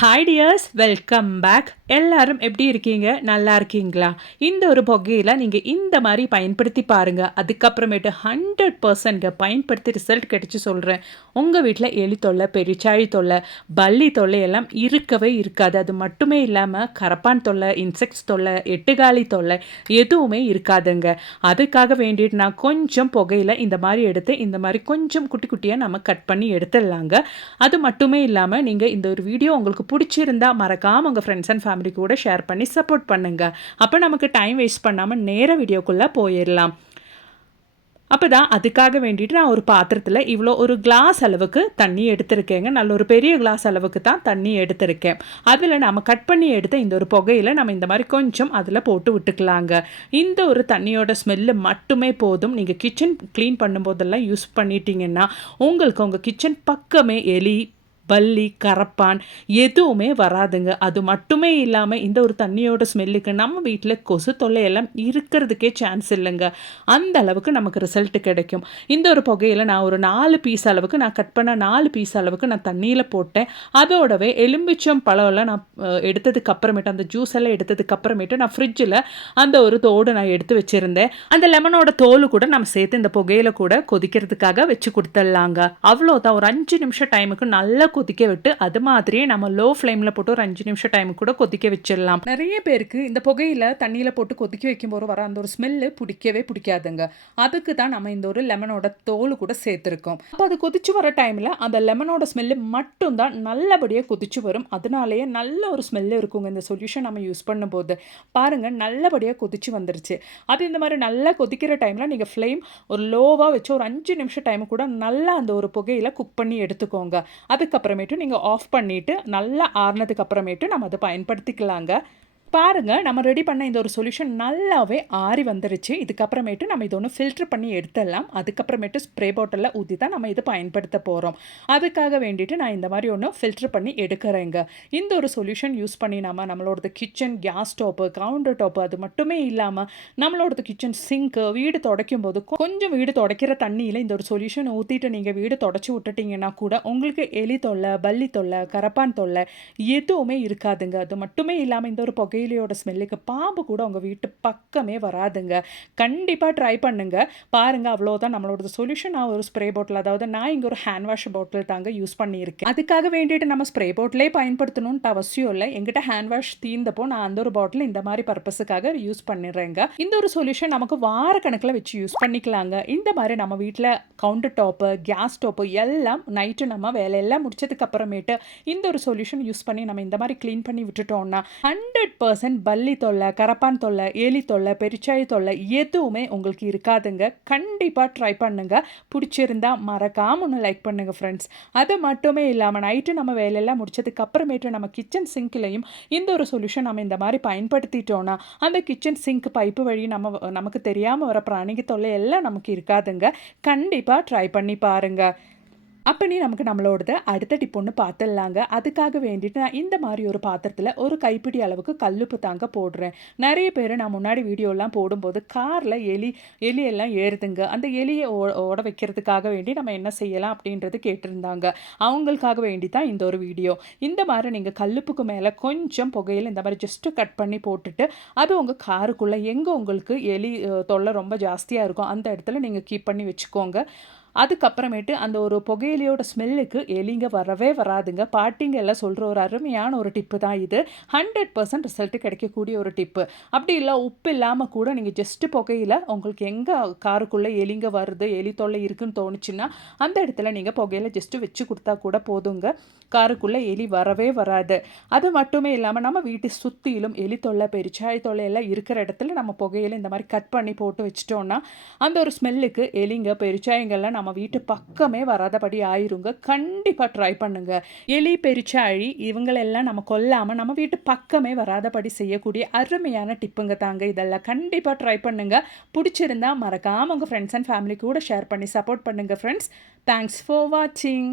Hi tears, welcome back. எல்லாரும் எப்படி இருக்கீங்க? நல்லா இருக்கீங்களா? இந்த ஒரு புகையில நீங்கள் இந்த மாதிரி பயன்படுத்தி பாருங்கள். அதுக்கப்புறமேட்டு 100% பயன்படுத்தி ரிசல்ட் கிடைச்சி சொல்கிறேன். உங்கள் வீட்டில் எலி தொல்லை, பெருச்சாழி தொல்லை, பல்லி தொல்லை எல்லாம் இருக்கவே இருக்காது. அது மட்டுமே இல்லாமல் கரப்பான் தொல்லை, இன்செக்ட்ஸ் தொல்லை, எட்டுகாலி தொல்லை எதுவுமே இருக்காதுங்க. அதுக்காக வேண்டிட்டு நான் கொஞ்சம் புகையில இந்த மாதிரி எடுத்து இந்த மாதிரி கொஞ்சம் குட்டி குட்டியாக நம்ம கட் பண்ணி எடுத்துடலாங்க. அது மட்டுமே இல்லாமல் நீங்கள் இந்த ஒரு வீடியோ உங்களுக்கு பிடிச்சிருந்தா மறக்காமல் உங்கள் ஃப்ரெண்ட்ஸ் அண்ட் ஃபேமிலி கூட ஷேர் பண்ணி சப்போர்ட் பண்ணுங்கள். அப்போ நமக்கு டைம் வேஸ்ட் பண்ணாமல் நேர வீடியோக்குள்ளே போயிடலாம். அப்போ தான் அதுக்காக வேண்டிட்டு நான் ஒரு பாத்திரத்தில் இவ்வளோ ஒரு கிளாஸ் அளவுக்கு தண்ணி எடுத்திருக்கேங்க. நல்ல ஒரு பெரிய கிளாஸ் அளவுக்கு தான் தண்ணி எடுத்திருக்கேன். அதில் நம்ம கட் பண்ணி எடுத்த இந்த ஒரு புகையில் நம்ம இந்த மாதிரி கொஞ்சம் அதில் போட்டு விட்டுக்கலாங்க. இந்த ஒரு தண்ணியோட ஸ்மெல்லு மட்டுமே போதும். நீங்கள் கிச்சன் க்ளீன் பண்ணும்போதெல்லாம் யூஸ் பண்ணிட்டீங்கன்னா உங்களுக்கு உங்கள் கிச்சன் பக்கமே எலி, பல்லி, கரப்பான் எதுவுமே வராதுங்க. அது மட்டுமே இல்லாமல் இந்த ஒரு தண்ணியோட ஸ்மெல்லுக்கு நம்ம வீட்டில் கொசு தொல்லை எல்லாம் இருக்கிறதுக்கே சான்ஸ் இல்லைங்க. அந்த அளவுக்கு நமக்கு ரிசல்ட் கிடைக்கும். இந்த ஒரு புகையில் நான் ஒரு 4 பீஸ் அளவுக்கு நான் கட் பண்ண 4 பீஸ் அளவுக்கு நான் தண்ணியில் போட்டேன். அதோடவே எலும்பிச்சம் பழம்லாம் நான் எடுத்ததுக்கு அப்புறமேட்டு அந்த ஜூஸ் எல்லாம் எடுத்ததுக்கு அப்புறமேட்டு நான் ஃப்ரிட்ஜில் அந்த ஒரு தோடு நான் எடுத்து வச்சுருந்தேன். அந்த லெமனோட தோல் கூட நம்ம சேர்த்து இந்த புகையில கூட கொதிக்கிறதுக்காக வச்சு கொடுத்துடலாங்க. அவ்வளோதான். ஒரு 5 நிமிஷம் டைமுக்கு நல்லா கொதிக்க விட்டு அது மாதிரியே நம்ம லோ ஃப்ளேமில் போட்டு ஒரு 5 நிமிஷம் டைம் கூட கொதிக்க வச்சிடலாம். நிறைய பேருக்கு இந்த புகையில தண்ணியில் போட்டு கொதிக்க வைக்கும்போது வர அந்த ஒரு ஸ்மெல்லு பிடிக்கவே பிடிக்காதுங்க. அதுக்கு தான் நம்ம இந்த ஒரு லெமனோட தோல் கூட சேர்த்துருக்கோம். அப்போ அது கொதிச்சு வர டைமில் அந்த லெமனோட ஸ்மெல்லு மட்டும்தான் நல்லபடியாக கொதிச்சு வரும். அதனாலேயே நல்ல ஒரு ஸ்மெல்லு இருக்குங்க இந்த சொல்யூஷன் நம்ம யூஸ் பண்ணும்போது. பாருங்கள், நல்லபடியாக கொதிச்சு வந்துருச்சு. அது இந்த மாதிரி நல்லா கொதிக்கிற டைமில் நீங்கள் ஃப்ளேம் ஒரு லோவாக வச்சு ஒரு 5 நிமிஷம் டைம் கூட நல்லா அந்த ஒரு புகையில குக் பண்ணி எடுத்துக்கோங்க. அதுக்கப்புறமேட்டு நீங்கள் ஆஃப் பண்ணிவிட்டு நல்லா ஆறுனதுக்கு அப்புறமேட்டு நம்ம அதை பயன்படுத்திக்கலாங்க. பாருங்கள், நம்ம ரெடி பண்ண இந்த ஒரு சொல்யூஷன் நல்லாவே ஆறி வந்துருச்சு. இதுக்கப்புறமேட்டு நம்ம இது ஒன்று ஃபில்டர் பண்ணி எடுத்துடலாம். அதுக்கப்புறமேட்டு ஸ்ப்ரே பாட்டிலில் ஊற்றி தான் நம்ம இது பயன்படுத்த போகிறோம். அதுக்காக வேண்டிட்டு நான் இந்த மாதிரி ஒன்று ஃபில்டர் பண்ணி எடுக்கிறேங்க. இந்த ஒரு சொல்யூஷன் யூஸ் பண்ணி நம்மளோட kitchen gas stove, counter top அது மட்டுமே இல்லாமல் நம்மளோட கிச்சன் சிங்க்கு, வீடு துடைக்கும் போது கொஞ்சம் வீடு துடைக்கிற தண்ணியில் இந்த ஒரு சொல்யூஷன் ஊற்றிட்டு நீங்கள் வீடு தொடச்சி விட்டுட்டிங்கன்னா கூட உங்களுக்கு எலி தொல்லை, பல்லி தொல்லை, கரப்பான் தொல்லை எதுவுமே இருக்காதுங்க. அது மட்டுமே இல்லாமல் இந்த ஒரு புகையிலையோட ஸ்மெல்லுக்கு பாம்பு கூட உங்கள் வீட்டு பக்கமே வராதுங்க. கண்டிப்பாக ட்ரை பண்ணுங்கள். பாருங்கள், அவ்வளோதான் நம்மளோட சொல்யூஷன். நான் ஒரு ஸ்ப்ரே பாட்டில், அதாவது நான் இங்கே ஒரு ஹேண்ட் வாஷ் பாட்டில் தாங்க யூஸ் பண்ணியிருக்கேன். அதுக்காக வேண்டிட்டு நம்ம ஸ்ப்ரே பாட்டிலே பயன்படுத்தணும்னு அவசியம் இல்லை. எங்கிட்ட ஹேண்ட் வாஷ் தீர்ந்தப்போ நான் அந்த ஒரு பாட்டில் இந்த மாதிரி பர்பஸுக்காக யூஸ் பண்ணிடுறேங்க. இந்த ஒரு சொல்யூஷன் நமக்கு வார கணக்கில் வச்சு யூஸ் பண்ணிக்கலாங்க. இந்த மாதிரி நம்ம வீட்டில் கவுண்டர் டாப்பு, கேஸ் ஸ்டோப்பு எல்லாம் நைட்டு நம்ம வேலையெல்லாம் முடிச்சதுக்கு அப்புறமேட்டு இந்த ஒரு சொல்யூஷன் யூஸ் பண்ணி நம்ம இந்த மாதிரி க்ளீன் பண்ணி விட்டுட்டோம்னா 100% பல்லி தொல்லை, கரப்பான் தொல்லை, எலி தொல்லை, பெருச்சாழி தொல்லை எதுவுமே உங்களுக்கு இருக்காதுங்க. கண்டிப்பாக ட்ரை பண்ணுங்க. பிடிச்சிருந்தா மறக்காம ஒன்று லைக் பண்ணுங்க ஃப்ரெண்ட்ஸ். அது மட்டுமே இல்லாமல் நைட்டு நம்ம வேலையெல்லாம் முடிச்சதுக்கு அப்புறமேட்டு நம்ம கிச்சன் சிங்க்லையும் இந்த ஒரு சொல்யூஷன் நம்ம இந்த மாதிரி பயன்படுத்திட்டோம்னா அந்த கிச்சன் சிங்க் பைப்பு வழி நமக்கு தெரியாமல் வர பிராணிக தொல்லை எல்லாம் நமக்கு இருக்காதுங்க. கண்டிப்பாக ட்ரை பண்ணி பாருங்க. அப்படி நமக்கு நம்மளோடது அடுத்த டிப் ஒன்று பார்த்துடலாங்க. அதுக்காக வேண்டிட்டு நான் இந்த மாதிரி ஒரு பாத்திரத்தில் ஒரு கைப்பிடி அளவுக்கு கல்லுப்பு தாங்க போடுறேன். நிறைய பேர் நான் முன்னாடி வீடியோலாம் போடும்போது காரில் எலியெல்லாம் ஏறுதுங்க. அந்த எலியை ஓட வைக்கிறதுக்காக வேண்டி நம்ம என்ன செய்யலாம் அப்படின்றது கேட்டிருந்தாங்க. அவங்களுக்காக வேண்டி தான் இந்த ஒரு வீடியோ. இந்த மாதிரி நீங்கள் கல்லுப்புக்கு மேலே கொஞ்சம் புகையில் இந்த மாதிரி ஜஸ்ட்டு கட் பண்ணி போட்டுட்டு அது உங்கள் காருக்குள்ளே எங்கே உங்களுக்கு எலி தொல்லை ரொம்ப ஜாஸ்தியாக இருக்கும் அந்த இடத்துல நீங்கள் கீப் பண்ணி வச்சுக்கோங்க. அதுக்கப்புறமேட்டு அந்த ஒரு புகையிலையோட ஸ்மெல்லுக்கு எலிங்க வரவே வராதுங்க. பாட்டிங்க எல்லாம் சொல்கிற ஒரு அருமையான ஒரு டிப்பு தான் இது. 100% ரிசல்ட்டு கிடைக்கக்கூடிய ஒரு டிப்பு. அப்படி இல்லை உப்பு இல்லாமல் கூட நீங்கள் ஜஸ்ட்டு புகையில் உங்களுக்கு எங்கே காருக்குள்ளே எலிங்க வருது, எலி தொல்லை இருக்குன்னு தோணுச்சுன்னா அந்த இடத்துல நீங்கள் புகையில் ஜஸ்ட்டு வச்சு கொடுத்தா கூட போதுங்க. காருக்குள்ளே எலி வரவே வராது. அது மட்டுமே இல்லாமல் நம்ம வீட்டை சுற்றிலும் எலி தொல்லை, பெருச்சாழி தொல்லை எல்லாம் இருக்கிற இடத்துல நம்ம புகையில் இந்த மாதிரி கட் பண்ணி போட்டு வச்சிட்டோன்னா அந்த ஒரு ஸ்மெல்லுக்கு எலிங்க, பெருச்சாழிங்கெல்லாம் நம்ம வீட்டு பக்கமே வராதபடி ஆயிருங்க. கண்டிப்பாக ட்ரை பண்ணுங்க. எலி, பெருச்சாழி இவங்களெல்லாம் நம்ம கொல்லாமல் நம்ம வீட்டு பக்கமே வராதபடி செய்யக்கூடிய அருமையான டிப்புங்க தாங்க இதெல்லாம். கண்டிப்பாக ட்ரை பண்ணுங்க. பிடிச்சிருந்தா மறக்காமல் உங்கள் ஃப்ரெண்ட்ஸ் அண்ட் ஃபேமிலி கூட ஷேர் பண்ணி சப்போர்ட் பண்ணுங்க ஃப்ரெண்ட்ஸ். தேங்க்ஸ் ஃபார் வாட்சிங்.